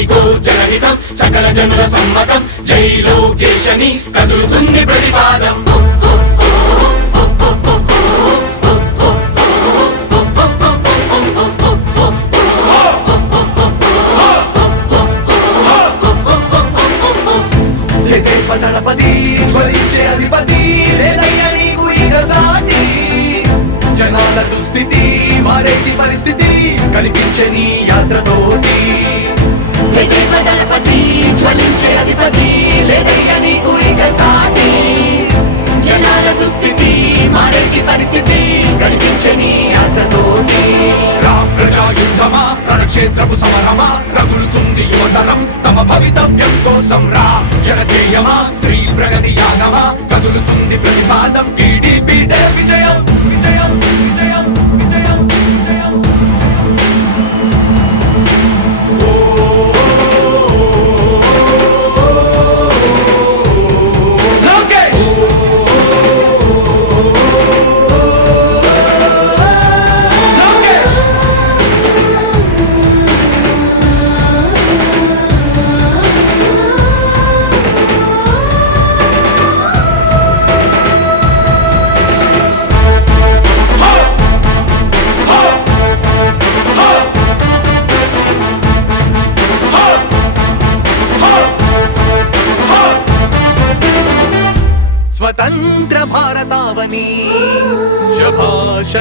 విజయం జనహితం సకల జనుల సమ్మతం. జై లోకేశని కదులుతుంది ప్రతిపాదం యువతరం తమ భవితవ్యం కోసం రా. జనజేయమా స్త్రీ ప్రగతి యాగమా? కదులుతుంది ప్రతిపాదం. టీడీపీ విజయం విజయం విజయం విజయం.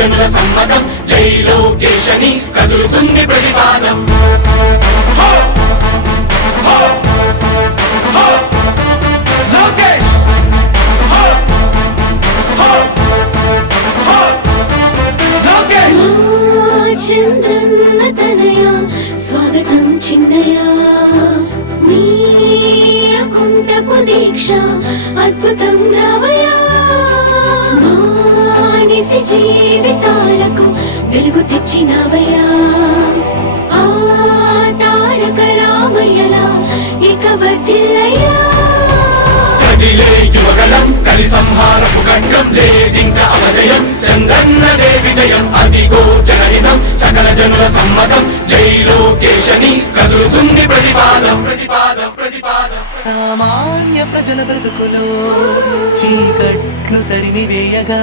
జనుల సమ్మతం. జై లోకేశని కదులుతుంది ప్రతిపాదం. లోకేష్! లోకేష్! చంద్రన్న తనయ స్వాగతం చిన్నయ నీ దీక్ష అద్భుతం రావయ మానిసి జీవితాలకు వెలుగు తెచ్చినవయ్యా. ఆ తారక రామయ్యలా ఇక వర్ధిల్లయ్యా కదిలే యువగలం కలి సంహారపు ఖడ్గం లేదింక అపజయం చంద్రన్నదే విజయం అదిగో జనహితం సకల జనుల సమ్మతం జై లోకేశని కదులుతుంది ప్రతిపాదం ప్రతిపాదం ప్రతిపాదం. సామాన్య ప్రజల బ్రతుకులో చీకట్లు తరిమి వేయగా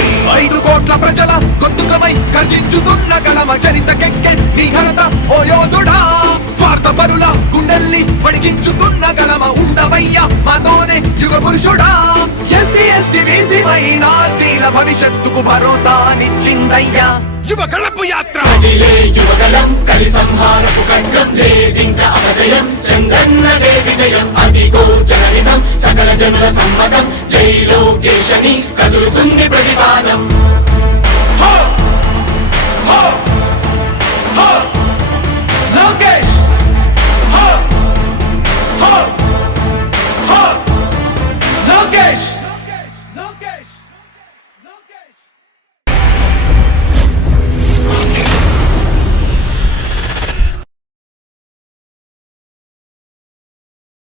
ఐదు కోట్ల ప్రజల గొంతుకమై గర్జించుతున్న గలమ చరితకెక్కె నీ ఘనత ఓ యోధుడా. స్వార్థ పరుల గుండెల్ని వడిగించుతున్న గళమ ఉండవయ్య మాతోనే యుగ పురుషుడా. ఎస్సీ ఎస్టీ బీసీ మైనార్టీల భవిష్యత్తుకు భరోసానిచ్చిందయ్యా. యువ కళపు యాత్ర యువగలం కలి సంహారపు ఖడ్గం లేదింక అపజయం చంద్రన్నదే విజయం అదిగో జనహితం సకల జనుల సమ్మతం జై లోకేశని కదులుతుంది ప్రతిపాదం హో! హో! హో!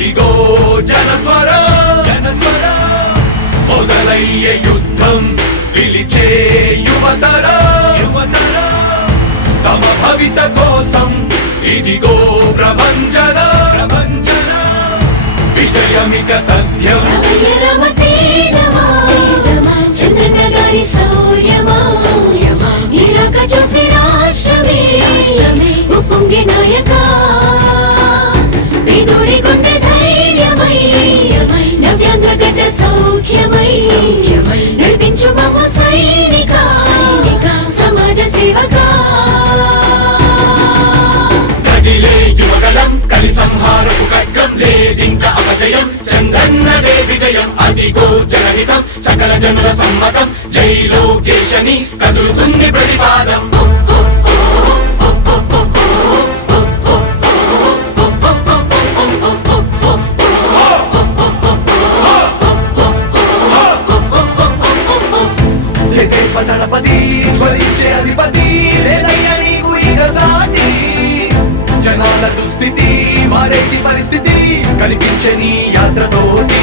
అదిగో జనస్వర జనస్వర మొదలయ్యే యుద్ధం పిలిచే యువతర యువతర. తమ భవిత కోసం ఇదిగో ప్రభంజన ప్రభంజన. విజయమిక తథ్యం. నీరాక చూసి రాష్ట్రమే రాష్ట్రమే. ఉప్పొంగే నాయక. విజయం జనహితం సకల జనుల సమ్మతం జై లోకేశని కదులుతుంది ప్రతిపాదం. దళపతి జ్వలించే అధిపతి లేదయ్యా నీకు ఇక సాటి జనాల దుస్థితి మారేటి పరిస్థితి కనిపించని యాత్రతోటి.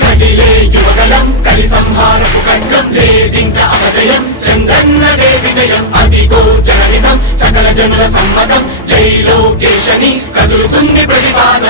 కదిలే యువగలం కలి సంహారపు ఖడ్గం లేదింక అపజయం చంద్రన్నదే విజయం అదిగో జనహితం సకల జనుల సమ్మతం జై లోకేశని కదులుతుంది ప్రతిపాదం.